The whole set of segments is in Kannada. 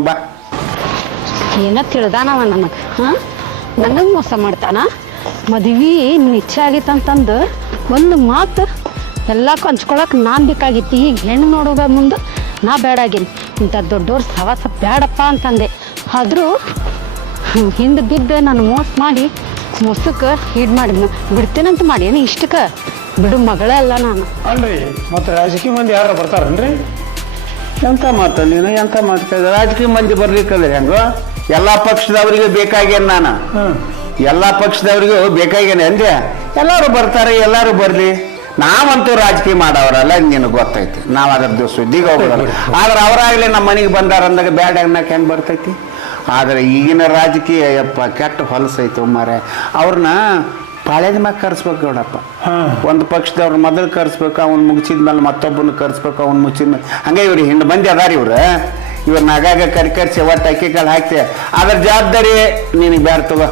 ಬಾ. ಏನ ತಿಳ್ದಾನವ ನನಗೆ ಹಾಂ? ನನಗೆ ಮೋಸ ಮಾಡ್ತಾನ? ಮದ್ವಿ ನಿಚ್ಚ ಆಗಿತ್ತಂತಂದು ಒಂದು ಮಾತು ಎಲ್ಲಕ್ಕೂ ಹಂಚ್ಕೊಳಕ್ಕೆ ನಾನು ಬೇಕಾಗಿತ್ತು. ಈಗ ಹೆಣ್ಣು ನೋಡುವ ಮುಂದೆ ನಾ ಬೇಡಾಗೀನಿ ಇಂಥ ದೊಡ್ಡವ್ರ ಸವಾಸ ಬೇಡಪ್ಪ ಅಂತಂದೆ. ಆದರೂ ಹಿಂದೆ ಬಿದ್ದು ನಾನು ಮೋಸ ಮಾಡಿ ಮೋಸಕ್ಕೆ ಹೀಡ್ ಮಾಡಿದ್ನ. ಬಿಡ್ತೇನಂತ ಮಾಡಿ ಏನು ಇಷ್ಟಕ್ಕೆ? ಬಿಡು ಮಗಳೇ ಅಲ್ಲ ನಾನು. ಅಲ್ರಿ ಮತ್ತೆ ರಾಜಕೀಯ ಮಂದಿ ಯಾರು ಬರ್ತಾರನ್ರಿ? ಎಂತ ಮಾತು? ನೀನು ಎಂತ ಮಾತು ರಾಜಕೀಯ ಮಂದಿ ಬರ್ಲಿಕ್ಕಂದ್ರೆ ಹೆಂಗೋ? ಎಲ್ಲ ಪಕ್ಷದವರಿಗೆ ಬೇಕಾಗೇನು ನಾನು. ಎಲ್ಲ ಪಕ್ಷದವ್ರಿಗೂ ಬೇಕಾಗೇನೆ ಅಂದೆ. ಎಲ್ಲರೂ ಬರ್ತಾರೆ ಎಲ್ಲರೂ ಬರ್ಲಿ. ನಾವಂತೂ ರಾಜಕೀಯ ಮಾಡೋರಲ್ಲ ನಿನಗೆ ಗೊತ್ತೈತಿ. ನಾವು ಅದ್ರದ್ದು ಸುದ್ದಿಗೆ ಹೋಗೋದಲ್ಲ. ಆದ್ರೆ ಅವರಾಗ್ಲಿ ನಮ್ಮ ಮನೆಗೆ ಬಂದಾರ ಅಂದಾಗ ಬ್ಯಾಡ ಅನ್ನಕ್ಕೆ ಹೆಂಗೆ ಬರ್ತೈತಿ? ಆದರೆ ಈಗಿನ ರಾಜಕೀಯ ಯಪ್ಪ ಕೆಟ್ಟ ಹೊಲಸೈತು ಮಾರೆ ಅವ್ರನ್ನ ಪಾಳ್ಯದ ಮ್ಯಾಗ ಕರ್ಸ್ಬೇಕು ನೋಡಪ್ಪ. ಹಾ. ಒಂದು ಪಕ್ಷದವ್ರು ಮೊದಲು ಕರ್ಸ್ಬೇಕು ಅವ್ನು ಮುಗಿಸಿದ ಮೇಲೆ ಮತ್ತೊಬ್ಬನ ಕರ್ಸ್ಬೇಕು ಅವ್ನು ಮುಗಿಸಿದ ಮೇಲೆ ಹಂಗೆ ಇವ್ರು ಹಿಂಡ್ ಮಂದಿ ಅದಾರ ಇವ್ರು. ಇವ್ರನ್ನ ಆಗಾಗ ಕರಿ ಕರ್ಸಿ ಒಟ್ಟು ಅಕ್ಕಿ ಕಾಳು ಹಾಕ್ತೆ ಅದ್ರ ಜವಾಬ್ದಾರಿ ನಿನಗೆ ಬ್ಯಾಡ ತಗೋ.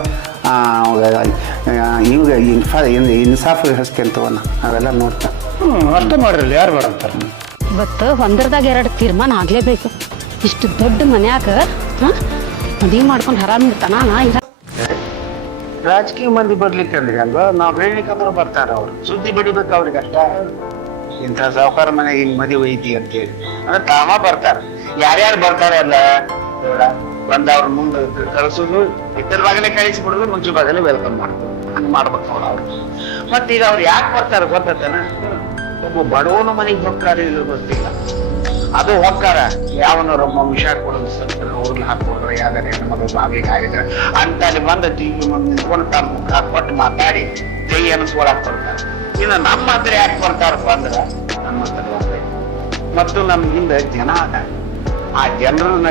ಇವಾಗ ಇನ್ಫಾ ಇನ್ ಇನ್ಸಾಫ್ ಹಸ್ಕೊಂತವನ್ನ ಅವೆಲ್ಲ ನೋಡ್ತಾ. ಅಷ್ಟೇ ಮಾಡ್ರಲ್ಲ ಯಾರು ಬೇಡ ಅಂತಾರ? ಇವತ್ತು ಒಂದರದಾಗ ಎರಡು ತೀರ್ಮಾನ ಆಗಲೇಬೇಕು. ಇಷ್ಟು ದೊಡ್ಡ ಮನ್ಯಾಗ ಹಾಂ? ಮದುವೆ ಮಾಡ್ಕೊಂಡು ಆರಾಮ್ ಇರ್ತಾನ ನಾ ಇಲ್ಲ ರಾಜಕೀಯ ಮಂದಿ ಬರ್ಲಿಕ್ಕೆ ಹೇಳಿದ್ರೆ ಅಲ್ವಾ? ನಾವು ಹೇಳಿಕಂದ್ರೆ ಬರ್ತಾರ ಅವ್ರು. ಸುದ್ದಿ ಬಿಡಿಬೇಕು ಅವ್ರಿಗೆ ಅಷ್ಟ. ಇಂಥ ಸಾಹುಕಾರ ಮನೆಗೆ ಹಿಂಗ್ ಮದುವೆ ಐತಿ ಅಂತೇಳಿ. ಅಂದ್ರೆ ತಾಮ ಬರ್ತಾರ. ಯಾರ್ಯಾರು ಬರ್ತಾರೆ ಅಲ್ಲ? ನೋಡ ಬಂದ ಅವ್ರ ಮುಂದೆ ಕಳ್ಸೋದು ಇತರ ಬಾಗಲೇ ಕಳಿಸಿ ಬಿಡೋದು ಮುಂಚೆ ಬಾಗಲೇ ವೆಲ್ಕಮ್ ಮಾಡೋದು ಹಂಗ್ ಮಾಡ್ಬೇಕು ನೋಡ ಅವ್ರು. ಮತ್ತೀಗ ಅವ್ರು ಯಾಕೆ ಬರ್ತಾರ ಗೊತ್ತೇನ ಒಬ್ಬ ಬಡವನ ಮನೆಗೆ ಹೋಗ್ತಾರೆ ಇಲ್ಲ ಗೊತ್ತಿಲ್ಲ. ಅದು ಹೋಗ್ತಾರ. ಯಾವನೋ ವಿಷ ಕೊಡೋದು ಸ್ವಲ್ಪ ಊರ್ಲಿ ಹಾಕೊಳ್ರೆ ಯಾವ್ದಾರ ಹೆಣ್ಣು ಮಗಳು ಬಾಗಿಲಿಗೆ ಹಾಕಿದ್ರೆ ಅಂತ ಅಲ್ಲಿ ಬಂದ ಟಿವಿ ಮುಂದೆ ನಿಂತ್ಕೊಂಡು ತಮ್ಮ ಮುಖ ಕೊಟ್ಟು ಮಾತಾಡಿ ಜೈ ಅನಿಸ್ಕೊಳಕ್ ಬರ್ತಾರ. ಇನ್ನು ನಮ್ಮ ಹತ್ರ ಯಾಕೆ ಬರ್ತಾರಪ್ಪ ಅಂದ್ರ ನಮ್ಮ ಹತ್ರ. ಮತ್ತು ನಮ್ ಹಿಂದೆ ಜನ ಅದ ಆ ಜನರನ್ನ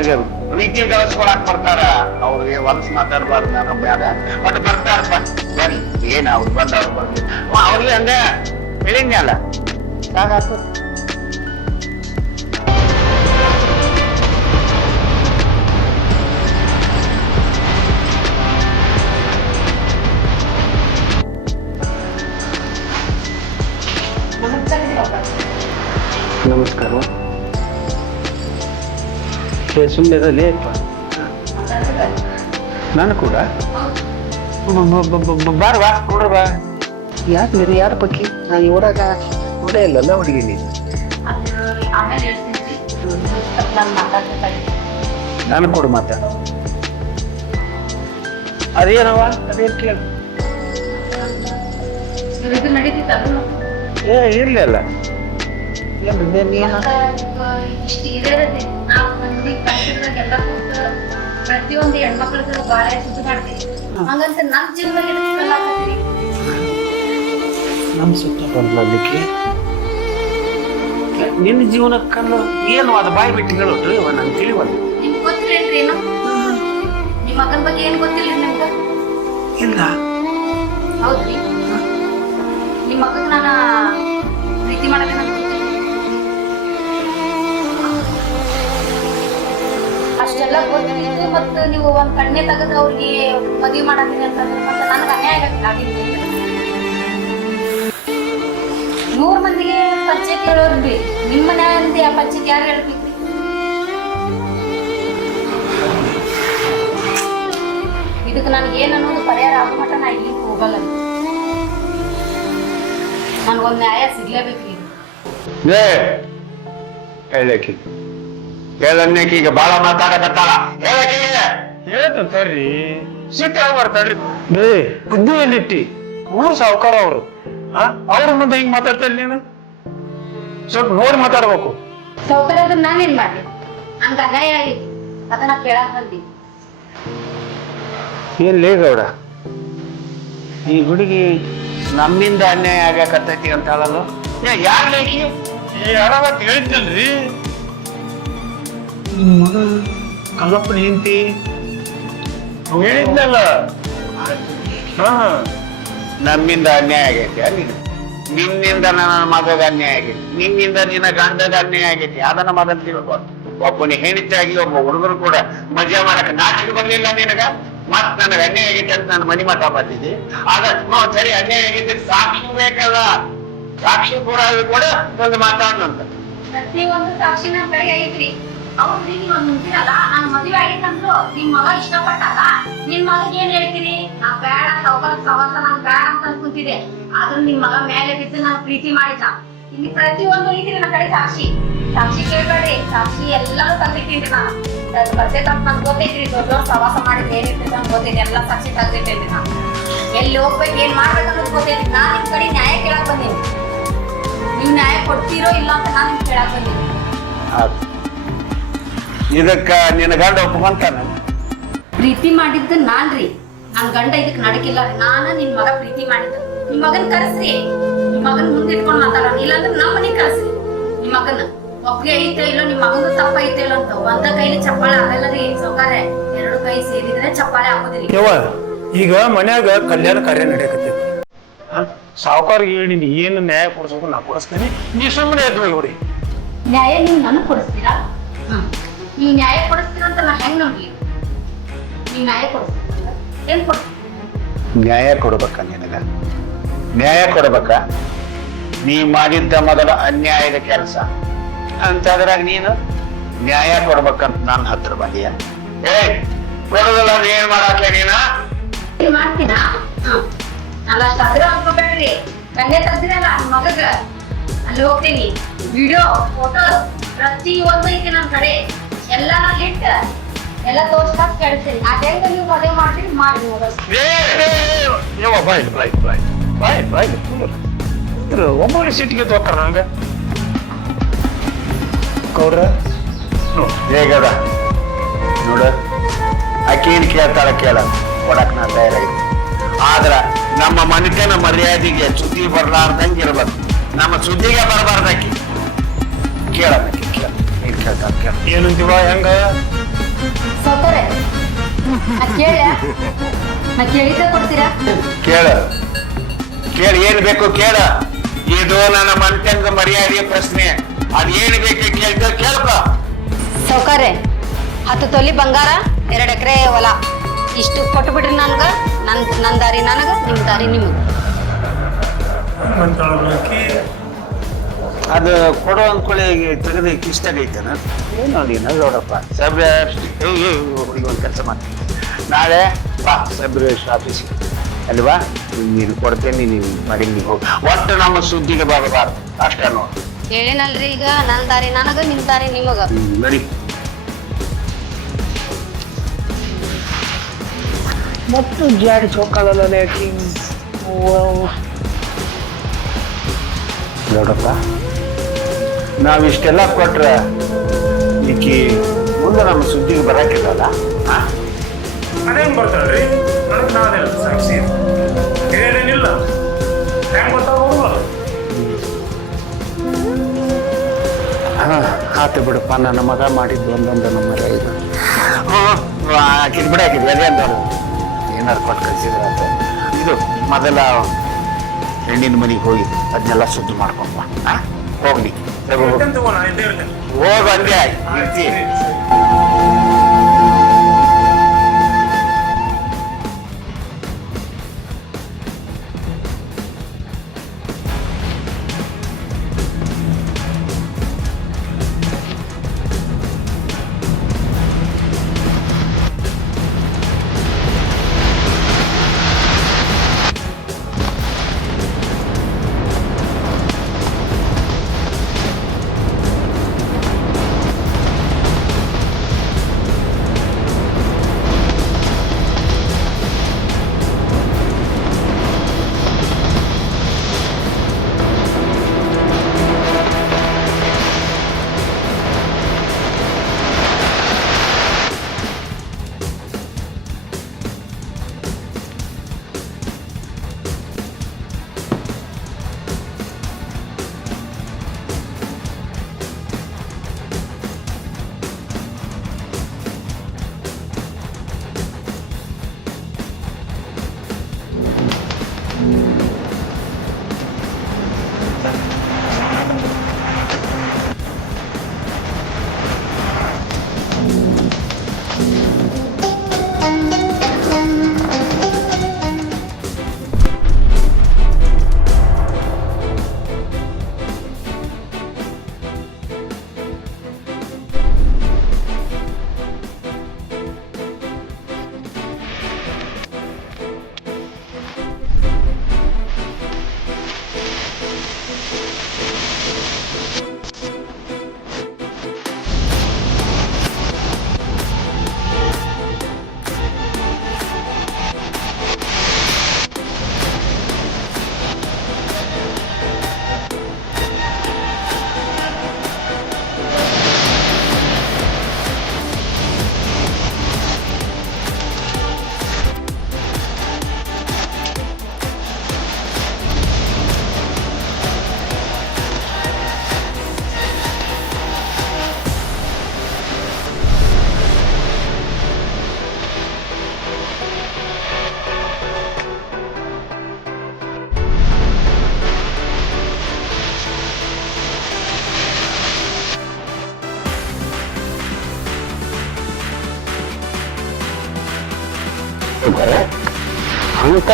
ಪ್ರೀತಿ ಗಳಿಸ್ಕೊಳಕ್ ಬರ್ತಾರ. ಅವ್ರಿಗೆ ಹೊಲಸ್ ಮಾತಾಡಬಾರ್ದು, ನಾನು ಬೇಡ ಬಟ್ ಬರ್ತಾರಪ್ಪ. ಬನ್ನಿ. ಏನ್ ಅವ್ರು ಬಂದವ್ರು ಬರ್ಲಿ ಅವ್ರಿಗೆ ಹಂಗ ಹೇಳಿದ್ನಲ್ಲ. ಸಾಕಾಗ್ತದೆ ನಮಸ್ಕಾರ. ಸುಮ್ಮನೆ ನಾನು ಕೂಡ? ಬಾರ ಬಾ ನೋಡ್ರ ಬಾ. ಯಾಕೆ ನೀನು ಯಾರ ಪಕ್ಕಿ? ನಾನು ಊರಾಗ ನೋಡೇ ಇಲ್ಲಲ್ಲ ಹುಡುಗಿ ನೀನು. ನಾನು ಕೊಡು ಮಾತಾ. ಅದೇನವ ಅದೇನು ಕೇಳು? ಏ ಇರ್ಲಿಲ್ಲ. ಪ್ರತಿಯೊಂದು ಹೆಣ್ಮಕ್ಳದ್ದು ಬಾಳ ಸುದ್ದಿ ಮಾಡ್ತೀವಿ ಹಂಗಂತ ನಮ್ ಜೀವನದಲ್ಲಿ? ನಮ್ಮ ಸುತ್ತ ಬಂದ್ಲಿಕ್ಕೆ ನಿನ್ನ ಜೀವನಕ್ಕನ್ನು ಏನು ಅದು ಬಾಯಿ ಬಿಟ್ಟು ಹೇಳೋದು ನಂಗೆ ತಿಳಿವಲ್ಲ ನಿಮ್ಗ್ ಗೊತ್ತಿಲ್ಲೇನ್ರಿ ಏನು ನಿಮ್ಮ ಮಗನ್ ಬಗ್ಗೆ ಏನು ಗೊತ್ತಿಲ್ಲ ನಿಮ್ಗ ಇಲ್ಲ ಹೌದ್ರಿ ನಿಮ್ಮ ಮಗಗ್ ನಾನು ಪ್ರೀತಿ ಮಾಡಕ್ಕೆ ಗೊತ್ತಿದ್ದು ಮತ್ತ ನೀವು ಒಂದು ಕಣ್ಣೆ ತೆಗೆದು ಅವ್ರಿಗೆ ಮದ್ವಿ ಮಾಡತ್ತೀನಿ ಅಂತಂದ್ರೆ ಮತ್ತೆ ನನಗೆ ಅನ್ಯಾಯ ಆಗಿತ್ತು ನೂರ್ ಮಂದಿಗೆ ಪಂಚಾಯತ್ ಹೇಳೋರ್ರಿ ನಿಮ್ಮ ಮನೆಯಿಂದ ಆ ಪಂಚಾಯತ್ ಯಾರು ಹೇಳ್ಬೇಕ್ರಿ ಇದಕ್ಕೆ ನನಗೆ ಏನು ಅನ್ನೋದು ಪರಿಹಾರ ಆಗೋ ಮಟ್ಟ ನಾ ಇಲ್ಲಿ ಹೋಗಲ್ಲ. ನನಗೊಂದು ನ್ಯಾಯ ಸಿಗ್ಲೇಬೇಕು ಏ ಹೇಳಕ್ಕೆ ಹೇಳನ್ನಕ್ಕೆ ಈಗ ಬಾಳ ಮಾತಾಡಕತ್ತಾಳ. ಸಿಟ್ಟು ಬರ್ತಾಳ್ರಿ ಏ ಬುದ್ಧಿ ಎಲ್ಲಿಟ್ಟಿ ಮೂರು ಸಾವುಕಾರ ಅವರು. ಅವ್ರ ಮುಂದೆ ಹಿಂಗ್ ಮಾತಾಡ್ತಾರೆ ನೀನು? ಸ್ವಲ್ಪ ನೋಡಿ ಮಾತಾಡ್ಬೇಕು. ಸೌಕರ್ಯ ಅದನ್ನ ನಾನೇನ್ ಮಾಡ್ಲಿ? ಹಂಗ ಅನ್ಯಾಯ ಆಗೈತಿ ಅದನ್ನ ಕೇಳಕ್ ಬಂದಿ ಏನ್ ಲೇ ಗೌಡ? ಈ ಹುಡುಗಿ ನಮ್ಮಿಂದ ಅನ್ಯಾಯ ಆಗಕತ್ತೈತಿ ಅಂತ ಹೇಳಲ್ಲ. ಯಾರು ಲೇಖಿ? ಯಾರ ಹೇಳಿದ್ನಲ್ರಿ. ನಿಮ್ ಮಗ ಕಲ್ಲಪ್ಪನ ಹೆಂಡತಿ. ಹೇಳಿದ್ನಲ್ಲ? ಹಾ. ನಮ್ಮಿಂದ ಅನ್ಯಾಯ ಆಗೈತಿ ಅಲ್ಲಿ ನಿನ್ನಿಂದ ನನ್ನ ಮಗದ ಅನ್ಯಾಯ ಆಗೈತಿ ನಿನ್ನಿಂದ ನಿನ್ನ ಗಂಡದ ಅನ್ಯಾಯ ಆಗೈತಿ ಅದನ್ನ ಮಗನ್ ತಿಳ್ಕೊಂಡು ಒಬ್ಬನ ಹೆಣಿತಾಗಿ ಒಬ್ಬ ಹುಡುಗರು ಕೂಡ ಮಜಾ ಮಾಡಕ ನಾಚಿಕೆ ಬರ್ಲಿಲ್ಲ ನಿನಗ? ಮತ್ ನನಗೆ ಅನ್ಯಾಯ ಆಗೈತಿ ಅಂತ ನನ್ನ ಮನಿ ಮಠ ಬಂದಿದ್ದೆ ಆಗ ನಾವು ಸರಿ ಅನ್ಯಾಯ ಆಗೈತಿ ಸಾಕ್ಷಿ ಬೇಕಲ್ಲ? ಸಾಕ್ಷಿ ಕೂಡ ಕೂಡ ಒಂದು ಮಾತಾಡೋಣ ಪ್ರತಿ ಒಂದು ಸಾಕ್ಷಿನ ಕೈ ಐತ್ರಿ ಅವ್ರು ನೀವು ಮುಂದಿರಲ್ಲ ನಾನು ಮದುವೆ ಆಗಿತ್ತಂದ್ರು. ನಿಮ್ ಮಗ ಇಷ್ಟಪಟ್ಟಲ್ಲ ನಿನ್ ಮಗ ಏನ್ ಹೇಳ್ತೀರಿ ನಾ ಬೇಡ ಸೌಕರ್ಯ ಸವಾಸ ನಂಗ್ ಬೇಡ ಅಂತ ಅನ್ಕೊಂತಿದೆ ಆದ್ರೂ ನಿಮ್ ಮಗ ಮೇಲೆ ಬಿದ್ದು ನಾನ್ ಪ್ರೀತಿ ಮಾಡಿದ ಇಲ್ಲಿ ಪ್ರತಿಯೊಂದು ಐತ್ರಿ ನನ್ನ ಕಡೆ ಸಾಕ್ಷಿ. ಸಾಕ್ಷಿ ಕೇಳ್ಬೇಡ್ರಿ. ಸಾಕ್ಷಿ ಎಲ್ಲಾನು ತಂದಿಟ್ಟಿದ್ರಿ ನಾನು. ಬರ್ತೈತೆ ಅಂತ ನನ್ಗೆ ದೊಡ್ಡ ದೊಡ್ಡ ಸವಾಸ ಮಾಡಿದ್ರೆ ಏನಿರ್ತೈತೆ ನಂಗೆ ಗೊತ್ತೈತಿ. ಎಲ್ಲ ಸಾಕ್ಷಿ ತೆಗ್ದಿಟ್ಟೇನ್ರಿ ನಾನು. ಎಲ್ಲಿ ಹೋಗ್ಬೇಕು, ಏನ್ ಮಾಡ್ಬೇಕು ಅನ್ನೋದು ಗೊತ್ತೈತಿ ನಾನ್ ನಿಮ್ ಕಡೆ ನ್ಯಾಯ ಕೇಳಕ್ ಬಂದೀನಿ. ನೀವ್ ನ್ಯಾಯ ಕೊಡ್ತೀರೋ ಇಲ್ಲ ಅಂತ ನಾನ್ ನಿಮ್ ಕೇಳಕ್ ಬಂದೀನಿ. ಇದಕ್ಕ ನಿನ್ನ ಗಂಡ ಒಪ್ಕೊಂತಾನ ಪ್ರೀತಿ ಮಾಡಿದ್ದು ನಾನ್ರಿ. ನನ್ ಗಂಡ ಇದಕ್ ನಡಕಿಲ್ಲ. ನಾನ ನಿನ್ ಮಗ ಪ್ರೀತಿ ಮಾಡಿದ್ದು. ನಿಮ್ ಮಗನ್ ಕರೆಸ್ರಿ. ನಿಮ್ ಮಗನ್ ಮುಂದೆ ಇಟ್ಕೊಂಡ್ ಮಾತಾಡೋಣ ಇಲ್ಲಾಂದ್ರೆ ನಮ್ಮ ಮನೆಗ್ ಕರೆಸ್ರಿ. ನಿಮ್ ಮಗನ. ಒಪ್ಪಿಗೆ ಐತೆ ಇಲ್ಲ ನಿಮ್ ಮಗಂದು ತಪ್ಪ ಐತೆ ಇಲ್ಲ ಅಂತ. ಒಂದ ಕೈಲಿ ಚಪ್ಪಾಳೆ ಆಗಲ್ಲ ರೀ ಸೌಕಾರೆ ಎರಡು ಕೈ ಸೇರಿದ್ರೆ ಚಪ್ಪಾಳೆ ಆಗೋದಿಲ್ಲ. ಯವ್ವ ಈಗ ಮನ್ಯಾಗ ಕಲ್ಯಾಣ ಕಾರ್ಯ ನಡೆಯಕತ್ತೈತಿ. ಸಾವುಕಾರಿಗೆ ಹೇಳಿ ನೀನ್ ಏನು ನ್ಯಾಯ ಕೊಡಿಸ್ಬೇಕು ನಾ ಕೊಡಿಸ್ತೇನೆ. ನೀ ಸುಮ್ಮನೆ ಎದ್ದು ನೋಡಿ. ನ್ಯಾಯ ನೀವು ನನಗ್ ಕೊಡಿಸ್ತೀರಾ? ಹ್ಮ್. ನೀವ್ ನ್ಯಾಯ ಕೊಡಿಸ್ತೀರಂತ ನಾ ಹೆಂಗ್ ನಂಬಿ ನೀ ನ್ಯಾಯ ಕೊಡಿಸ್ತೀರ ಏನ್ ಕೊಡ್ತೀರ ನ್ಯಾಯ ಕೊಡ್ಬೇಕ ನಿನಗ. ನ್ಯಾಯ ಕೊಡ್ಬೇಕ? ನೀ ಮಾಡಿದ್ದ ಮೊದಲ ಅನ್ಯಾಯದ ಕೆಲಸ. ಅಂತದ್ರಾಗ ನೀನು ನ್ಯಾಯ ಕೊಡ್ಬೇಕಂತ ನನ್ನ ಹತ್ರ ಬಂದಿಯ. ಏ ಕೊಡೋದಲ್ಲ ನೀ ಏನ್ ಮಾಡಾಕ್ಲೆ ನೀನ? ಮಾಡ್ತೀನಾ. ಅಲ್ಲ ಸದ್ರ ಅನ್ಕೋಬೇಡ್ರಿ ಕನ್ಯೆ ತೆಗ್ದಿರಲ್ಲ ಮಗಗ. ಅಲ್ಲಿ ಹೋಗ್ತೀನಿ. ವಿಡಿಯೋ ಫೋಟೋ ಪ್ರತಿ ಒಂದು ಐತೆ ನನ್ ಕಡೆ. ಎಲ್ಲ ಇಟ್ಟ ಎಲ್ಲ ತೋರ್ಸ್ಕಾಕ್ ಕೇಳ್ತೀನಿ. ಆ ಟೈಮ್ ನೀವು ಮದುವೆ ಮಾಡ್ತೀನಿ ಮಾಡಿ ಬಾಯ್ ಬಾಯ್ ಬಾಯ್ ಬಾಯ್ ಬಾಯ್ ಇದ್ರ ಒಬ್ಬೊಬ್ಬರು ಸಿಟಿಗೆ ತೋತಾರ ಹಂಗ? ಗೌಡ್ರ ನೋಡ್. ಹೇಗದ ನೋಡು. ಆಕಿ ಏನ್ ಕೇಳ್ತಾಳ ಕೇಳ. ಕೊಡಕ್ ನಾ ತಯಾರಾಗಿದ್ದೆ ಆದ್ರ ನಮ್ಮ ಮನಿತನ ಮರ್ಯಾದಿಗೆ ಸುದ್ದಿ ಬರ್ಲಾರ್ದಂಗ ಇರ್ಬೇಕು. ನಮ್ಮ ಸುದ್ದಿಗೆ ಬರಬಾರ್ದಾಕಿ. ಕೇಳಬೇಕಿ ಕೇಳ ಏನ್ ಕೇಳ್ತಾಳ ಕೇಳ ಏನಂತೀವ ಹೆಂಗ ಸೌಕರ್ಯ ಕೇಳ ನಾ ಕೇಳಿದ್ದೆ ಕೊಡ್ತೀರಾ? ಕೇಳ. ಕೇಳ ಏನ್ ಬೇಕು ಕೇಳ. ಇದು ನನ್ನ ಮನಿತನದ ಮರ್ಯಾದೆಯ ಪ್ರಶ್ನೆ. ಅದ್ ಏನು ಬೇಕು ಕೇಳ್ತ ಕೇಳ್ಕ. ಸೌಕರ್ಯ. ಹತ್ತು ತೊಲಿ ಬಂಗಾರ ಎರಡು ಎಕರೆ ಹೊಲ. ಇಷ್ಟು ಕೊಟ್ಟು ಬಿಡ್ರಿ ನನ್ಗ. ನನ್ ನನ್ ದಾರಿ ನನಗ ನಿಮ್ ದಾರಿ ನಿಮಗ್. ಅದು ಕೊಡೋ ಅಂದ್ಕೊಳ್ಳಿ ತೆಗೆದು ಇಷ್ಟ ಆಗೈತೇನ? ಏನು ನೀನು ನೋಡಪ್ಪ. ಸಬ್ರೆ ಒಂದು ಕೆಲಸ ಮಾಡ್ತೀನಿ ನಾಳೆ ಬಾ ಸಬ್ರೆ ಆಫೀಸಿಗೆ ಅಲ್ವಾ ನೀನು ಕೊಡ್ತೇನೆ ನೀನು ಮಾಡಿ ನೀವು ಹೋಗಿ. ಒಟ್ಟು ನಮ್ಮ ಸುದ್ದಿಗೆ ಬರಬಾರ್ದು. ಅಷ್ಟೇ ನೋಡಿ. ಹೇಳಿನಲ್ರಿ ಈಗ ನನ್ನ ದಾರಿ ನನಗ ನಿಮ್ಮ ದಾರಿ ನಿಮಗ. ನಡಿ. ಮತ್ತು ಜಾಡಿ ಚೌಕಾಲಲ್ಲ ನೋಡಪ್ಪ. ನಾವಿಷ್ಟೆಲ್ಲ ಕೊಟ್ರೆ ಈಕಿ ಮುಂದೆ ನಮ್ಮ ಸುದ್ದಿಗೆ ಬರಕ್ಕಿಲ್ಲಲ್ಲ? ಆತ ಅದೇನ್ ಬರ್ತಾಳ್ರಿ? ನನಗ್ ನಾನೇ ಸಾಕ್ಷಿ. ಏನೇನಿಲ್ಲ ಹೆಂಗ್ ಗೊತ್ತಾಗೋಲ್ಲ ಹಾ ಆತು ಬಿಡಪ್ಪ ನನ್ನ ಮಗ ಮಾಡಿದ್ದು ಒಂದೊಂದು ನಮ್ಮ ಇದು. ಹ್ಞೂ ಹಾಕಿದ್ ಬಿಡ ಹಾಕಿದ್ವಿ ಅದೇ ಏನಾರು ಕೊಟ್ಟು ಕಳಿಸಿದ್ರೆ ಆತ. ಇದು ಮೊದಲ ಹೆಣ್ಣಿನ ಮನೆಗೆ ಹೋಗಿ ಅದನ್ನೆಲ್ಲ ಸುದ್ದಿ ಮಾಡ್ಕೊಂಡು ಬಾ. ಹಾ ಹೋಗ್ಲಿ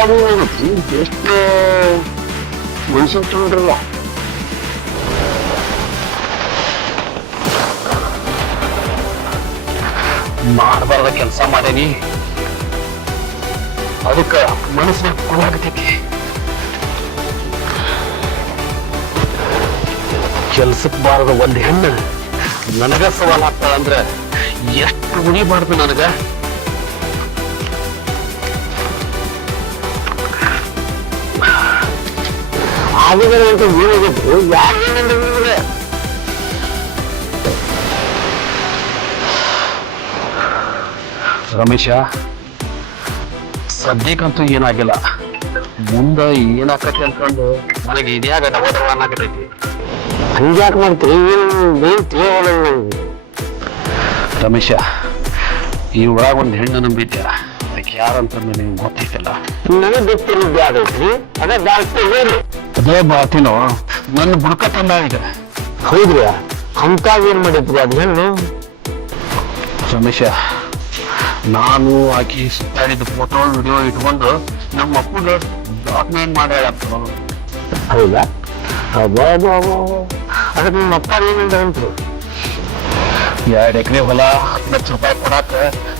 ಹೋಗ ಹಂಗೆ ಇರ್ತಿ ಅಂತಾನು ಎಷ್ಟು ಮನುಷ್ಯ ಮಾಡಬಾರ್ದ ಕೆಲಸ ಮಾಡೇನಿ. ಅದಕ್ಕ ಮನಸ್ಸಿನ ಕೊಡಾಕತೈತಿ ಕೆಲ್ಸಕ್ಕೆ ಬಾರದ ಒಂದ್ ಹೆಣ್ಣು ನನಗ ಸವಾಲ್ ಆಗ್ತಾಳ ಅಂದ್ರ ಎಷ್ಟು ಉಣಿಬಾರ್ದು ನನಗ? ಆಗಿದ್ರೆ ಅಂತ ರಮೇಶ ಸದ್ಯಕ್ಕಂತೂ ಏನಾಗಿಲ್ಲ. ಮುಂದ ಏನಾಕತಿ ಅನ್ಕೊಂಡು ನನಗೆ ಇದ್ಯಾಗ ಅನ್ನಾಕತೈತಿ ಹಂಗ್ಯಾಕೆ ಮಾಡ್ತೀರಿ? ಏನು ತಿಳಿಯೋಲ್ಲ ರಮೇಶ ಈ ಒಳಗ ಒಂದು ಹೆಣ್ಣು ನಂಬಿದ್ಯಾ? ಅದಕ್ಕೆ ಯಾರಂತ ನನಗೆ ಗೊತ್ತೈತಿಲ್ಲ ನನಗೆ ಗೊತ್ತಿರೋದು ಯಾವ್ದೈತ್ರಿ ಅದೇ ಹೇಳಿ ಅದೇ ಬಾತಿನೋ ನನ್ನ ಬುಡಕ ತಂದ ಈಗ ಹೌದ್ರಿ ಅಂತಾಗ ಏನ್ ಮಾಡಿದ್ರಿ ಅದು ಹೆಣ್ಣು? ರಮೇಶ ನಾನು ಆಕಿ ಸುತ್ತಾಡಿದ ಫೋಟೋ ವಿಡಿಯೋ ಇಟ್ಕೊಂಡು ನಮ್ಮ ಅಪ್ಪನ ಡಾಕ್ಯುಮೆಂಟ್ ಮಾಡ್ಯಾಳ ಹೌದಾ? ಅದು ಅದಕ್ಕೆ ನಿಮ್ಮ ಅಪ್ಪ ಏನಿಲ್ಲ ಅಂತ್ರು ಎರಡು ಎಕರೆ ಹೊಲ ಹತ್ತು ಲಕ್ಷ ರೂಪಾಯಿ ಕೊಡಾಕ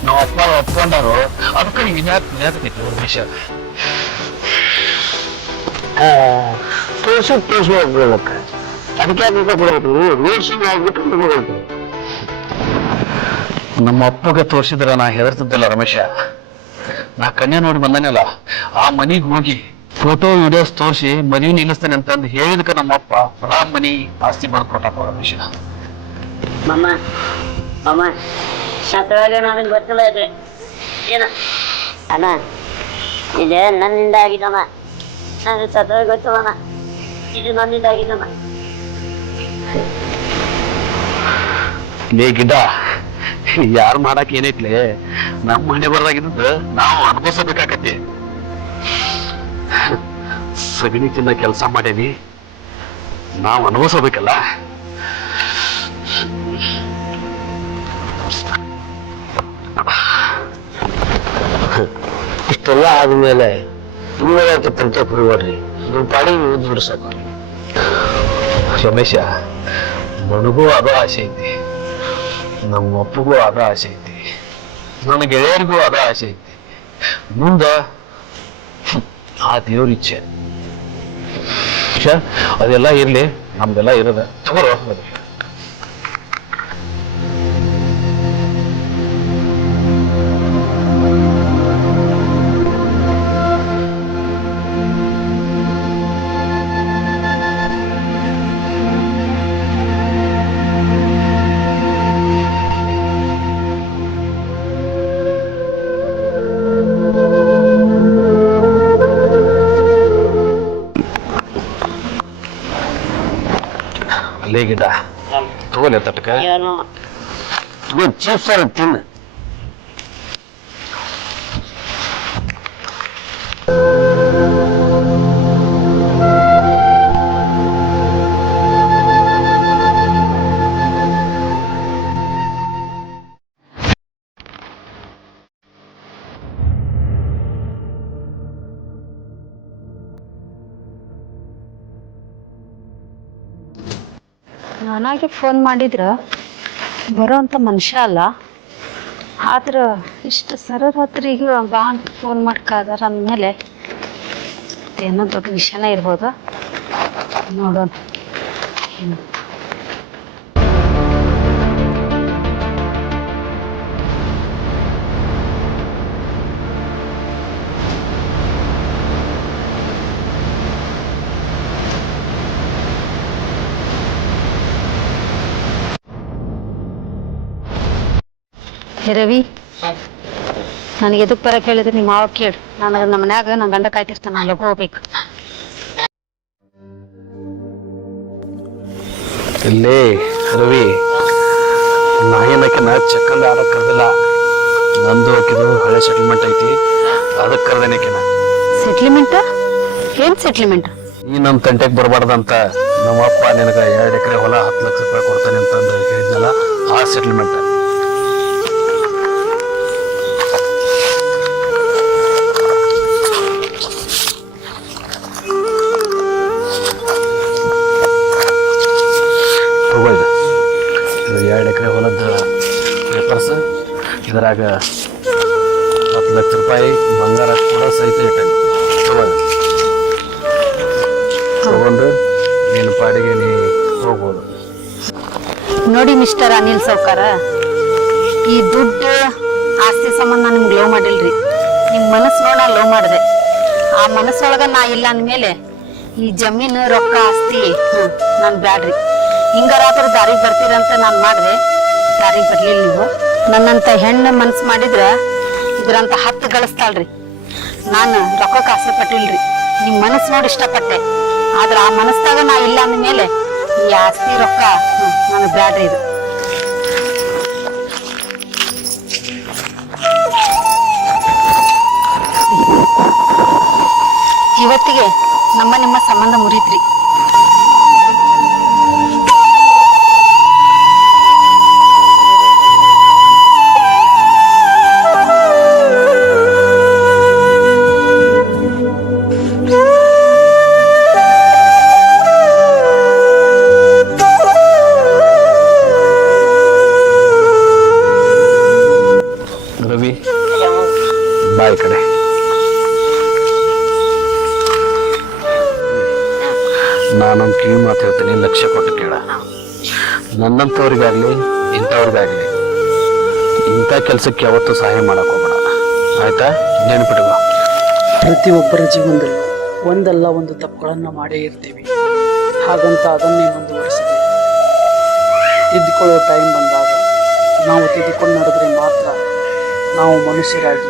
ನಾವು ಅಪ್ಪ ಒಪ್ಕೊಂಡಾರು. ಅದಕ್ಕೆ ಇನ್ಯಾಕೆ ಇನ್ಯಾಕೆ ರಮೇಶ? ತೋರ್ಸಿ ತೋರ್ಸಿ ಹೋಗ್ಬಿಡಕ್ಕೆ ಅದಕ್ಕೆ ಕೊಡಬೇಕು ರೂಲ್ಸ್ ಆಗ್ಬಿಟ್ಟು ಕೊಡ್ಬೇಕು ನಮ್ಮ ಅಪ್ಪಗೆ ತೋರಿಸಿದ್ರೆ ನಾ ಹೆದರ್ತಿದ್ದಲ್ಲ ರಮೇಶ. ನಾ ಕನ್ಯಾ ನೋಡಿ ಬಂದನಲ್ಲ ಆ ಮನೆಗೆ ಹೋಗಿ ಫೋಟೋ ವಿಡಿಯೋಸ್ ತೋರಿಸಿ ಮದುವೆ ನಿಲ್ಲಿಸ್ತೇನೆ ಅಂತಂದು ಹೇಳಿದಕ್ಕೆ ನಮ್ಮ ಅಪ್ಪ ಹೊಲ ಮನಿ ಆಸ್ತಿ ಮಾಡ್ಕೊಟ್ಟಪ್ಪ ರಮೇಶ. ಮಮ್ಮ ಮಮ್ಮ ಸತ್ತವಾಗ ನನಗೆ ಗೊತ್ತಿಲ್ಲ ಇದೆ. ಏನ? ಅಣ್ಣ ಇದೆ ನನ್ನಿಂದ ಆಗಿದ್ದಮ್ಮ ಸತ್ತವಾಗ ಗೊತ್ತಿಲ್ಲಣ್ಣ ಇದು ನನ್ನಿಂದ ಆಗಿದ್ದಮ್ಮ ಲೇ ಗಿಡ್ಡ ಯಾರು ಮಾಡಕ್ ಏನೈತ್ಲೆ? ನಮ್ಮ ಮನೆ ಬರ್ದಾಗಿದ್ದು ನಾವು ಅನುಭವಿಸಬೇಕಾಗತ್ತೆ. ಸಗಣಿ ತಿನ್ನ ಕೆಲಸ ಮಾಡೇನಿ. ನಾವು ಅನುಭವಿಸಬೇಕಲ್ಲ? ಇಷ್ಟೆಲ್ಲ ಆದ್ಮೇಲೆ ಅಂತ ಪಂಚಾಯತ್ ಹೋಗ್ಬೇಡ್ರಿ ನಿಮ್ಮ ಪಾಡಿಗೆ ಯೂಸ್ ಬಿಡಿಸೋದು ರಮೇಶ ನನಗೂ ಅದು ಆಸೆ ಐತಿ. ನಮ್ಮ ಅಪ್ಪಗೂ ಅದ ಆಸೆ ಐತಿ. ನನ್ನ ಗೆಳೆಯರಿಗೂ ಅದ ಆಸೆ ಐತಿ. ಮುಂದ ಆ ದೇವ್ರ ಇಚ್ಛೆ. ಅದೆಲ್ಲ ಇರ್ಲಿ, ನಮ್ದೆಲ್ಲ ಇರದ. ತಗೋರು. ಅದು. ಗಿಡ. ತಗೋಲೆ ತಟಕ ಏನು. ಚಿಪ್ಸ್ ಸರ್ ತಿನ್ನು. ನಾನಾಗೆ ಫೋನ್ ಮಾಡಿದ್ರ ಬರೋಂಥ ಮನುಷ್ಯ ಅಲ್ಲ. ಆದ್ರೆ ಇಷ್ಟು ಸರ ಹತ್ರಿಗೆ ಬಾ ಅಂತ ಫೋನ್ ಮಾಡ್ಕಾದಾರ ಅಂದಮೇಲೆ ಏನೋ ದೊಡ್ಡ ವಿಷಯನೇ ಇರ್ಬೋದು. ನೋಡೋಣ. ಹೇ ರವಿ. ನನಗೆ ಎದಕ್ ಬರಕ್ ಹೇಳಿದ್ರೆ ನಿಮ್ಮ ಮಾವ ಕೇಳು. ನಾನು ನಮ್ಮ ಮನ್ಯಾಗ ನನ್ನ ಗಂಡ ಕಾಯ್ತಿರ್ತಾನೆ ಅಲ್ಲಿಗೆ ಹೋಗ್ಬೇಕು. ಇಲ್ಲೇ ರವಿ ನಾ ಆಕಿನ ಚಕ್ಕಂದ ಆಡಕ್ ಕರ್ದಿಲ್ಲ. ನಂದು ಆಕಿದು ಹಳೆ ಸೆಟಲ್ಮೆಂಟ್ ಐತಿ ಅದಕ್ಕೆ ಕರ್ದೇನಕಿನ ಸೆಟ್ಲ್ಮೆಂಟ್ ಏನ್ ಸೆಟ್ಲ್ಮೆಂಟ್ ಈ ನಮ್ಮ ತಂಟೆಗೆ ಬರಬಾರ್ದಂತ ನಮ್ಮ ಅಪ್ಪ ನಿನಗೆ ಎರಡು ಎಕರೆ ಹೊಲ ಹತ್ತು ಲಕ್ಷ ರೂಪಾಯಿ ಕೊಡ್ತಾನೆ ಅಂತಂದು ಹೇಳಿದ್ನಲ್ಲ ಆ ಸೆಟಲ್ಮೆಂಟ್ ಮ್ಯಾಗ ಹತ್ತು ಲಕ್ಷ ರೂಪಾಯಿ ಬಂಗಾರ ಕೂಡ ಸಹಿತ ತಗೊಂಡು ನೀನು ಪಾಡಿಗೆ ನೀ ಹೋಗ್ಬೋದು. ನೋಡಿ ಮಿಸ್ಟರ್ ಅನಿಲ್ ಸೌಕಾರ, ಈ ದುಡ್ಡು ಆಸ್ತಿ ಸಂಬಂಧ ನಿಮ್ಗೆ ಲವ್ ಮಾಡಿಲ್ರಿ. ನಿಮ್ಮ ಮನಸ್ಸು ನೋಡ ಲೋ ಮಾಡಿದೆ. ಆ ಮನಸ್ಸೊಳಗ ನಾ ಇಲ್ಲ ಅಂದ್ಮೇಲೆ ಈ ಜಮೀನು ರೊಕ್ಕ ಆಸ್ತಿ ನಾನು ಬ್ಯಾಡ್ರಿ. ಹಿಂಗಾರಾದ್ರೂ ದಾರಿಗೆ ಬರ್ತೀರಂತ ನಾನು ಮಾಡಿದೆ. ದಾರಿಗೆ ಬರಲಿಲ್ಲ ನೀವು. ನನ್ನಂತ ಹೆಣ್ಣು ಮನ್ಸು ಮಾಡಿದ್ರ ಇದ್ರಂತ ಹತ್ತು ಗಳಿಸ್ತಾಳ್ರಿ. ನಾನು ರೊಕ್ಕ ಆಸೆ ಪಟ್ಟಿಲ್ರಿ. ನಿಮ್ ಮನಸ್ಸು ನೋಡಿ ಇಷ್ಟಪಟ್ಟೆ. ಆದ್ರೆ ಆ ಮನಸ್ಸಾಗ ನಾ ಇಲ್ಲ ಅಂದ್ಮೇಲೆ ಈ ಆಸ್ತಿ ರೊಕ್ಕ ನನಗ್ ಬ್ಯಾಡ್ರಿ ಇದು. ಇವತ್ತಿಗೆ ನಮ್ಮ ನಿಮ್ಮ ಸಂಬಂಧ ಮುರಿತ್ರಿ. ಬಾಯ್ ಕಡೆ. ನಾನೊಂದು ಕಿವಿ ಮಾತು ಹೇಳ್ತೀನಿ, ಲಕ್ಷ್ಯ ಕೊಟ್ಟು ಕೇಳ. ನನ್ನಂಥವ್ರಿಗಾಗ್ಲಿ ಇಂಥವ್ರಿಗಾಗ್ಲಿ, ಇಂಥ ಕೆಲಸಕ್ಕೆ ಯಾವತ್ತೂ ಸಹಾಯ ಮಾಡಕ್ ಹೋಗೋಣ ಆಯ್ತಾ? ನೆನ್ಪಿಟ್ಕೋ. ಪ್ರತಿಯೊಬ್ಬರ ಜೀವನದಲ್ಲಿ ಒಂದಲ್ಲ ಒಂದು ತಪ್ಪುಗಳನ್ನು ಮಾಡೇ ಇರ್ತೀವಿ. ಹಾಗಂತ ಅದನ್ನೇ ಮುಂದುವರಿಸಿದೆ. ತಿದ್ದುಕೊಳ್ಳೋ ಟೈಮ್ ಬಂದಾಗ ನಾವು ತಿದ್ದುಕೊಂಡು ನಡೆದ್ರೆ ಮಾತ್ರ ನಾವು ಮನುಷ್ಯರಾಗಿ